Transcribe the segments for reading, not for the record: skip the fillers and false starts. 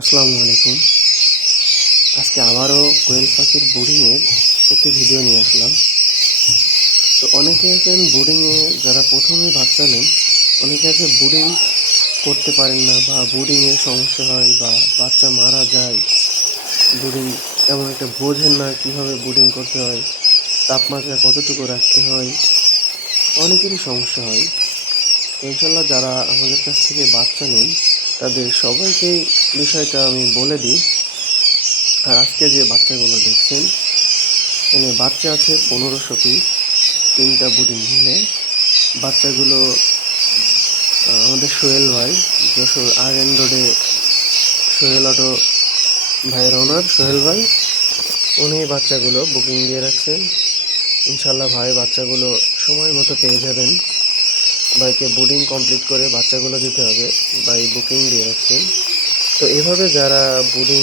আসসালামু আলাইকুম। আজকে আবারও কোয়েল পাখির ব্রুডিংয়ের একটি ভিডিও নিয়ে আসলাম। তো অনেকে আছেন ব্রুডিংয়ে যারা প্রথমে বাচ্চা নেন, অনেকে আছে ব্রুডিং করতে পারেন না বা ব্রুডিংয়ে সমস্যা হয় বা বাচ্চা মারা যায়। ব্রুডিং তেমন একটা বোঝেন না কীভাবে ব্রুডিং করতে হয়, তাপমাত্রা কতটুকু রাখতে হয়, অনেকেরই সমস্যা হয়। তো ইনশাল্লাহ যারা আমাদের কাছ থেকে বাচ্চা নেন তাদের সবাইকেই বিষয়টা আমি বলে দিই। আর আজকে যে বাচ্চাগুলো দেখছেন, এখানে বাচ্চা আছে 1500 পিস, 3টা ব্রুডিং মিলে। বাচ্চাগুলো আমাদের সোহেল ভাই, যশোর আরএন রোডে সোহেল অটো ভাইয়ের ওনার সোহেল ভাই, উনি বাচ্চাগুলো বুকিং দিয়ে রাখছেন। ইনশাল্লাহ ভাই বাচ্চাগুলো সময় মতো পেয়ে যাবেন। ভাইকে ব্রুডিং কমপ্লিট করে বাচ্চাগুলো দিতে হবে, ভাই বুকিং দিয়ে রাখছেন। তো এভাবে যারা ব্রুডিং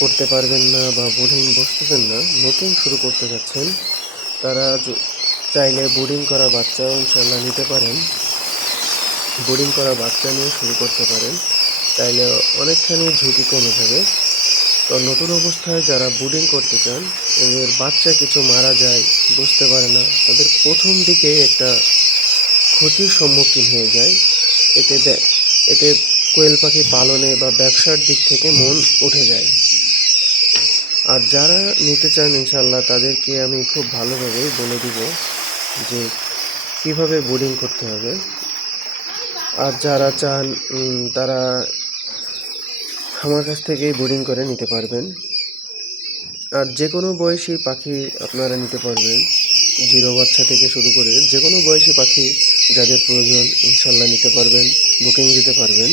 করতে পারবেন না বা ব্রুডিং বসতেছেন না, নতুন শুরু করতে যাচ্ছেন, তারা চাইলে ব্রুডিং করা বাচ্চাও ইনশাল্লাহ নিতে পারেন। ব্রুডিং করা বাচ্চা নিয়ে শুরু করতে পারেন, তাইলে অনেকখানি ঝুঁকি কমে যাবে। তো নতুন অবস্থায় যারা ব্রুডিং করতে চান, এদের বাচ্চা কিছু মারা যায়, বুঝতে পারে না, তাদের প্রথম দিকে একটা ক্ষতির সম্মুখীন হয়ে যায়। এতে এতে কোয়েল পাখি পালনে বা ব্যবসার দিক থেকে মন উঠে যায়। আর যারা নিতে চান ইনশাল্লাহ তাদেরকে আমি খুব ভালোভাবেই বলে দিব যে কিভাবে ব্রুডিং করতে হবে। আর যারা চান তারা আমার কাছ থেকেই ব্রুডিং করে নিতে পারবেন। আর যে কোনো বয়সী পাখি আপনারা নিতে পারবেন, 0 বাচ্চা থেকে শুরু করে যে কোনো বয়সী পাখি যাদের প্রয়োজন ইনশাল্লাহ নিতে পারবেন, বুকিং দিতে পারবেন।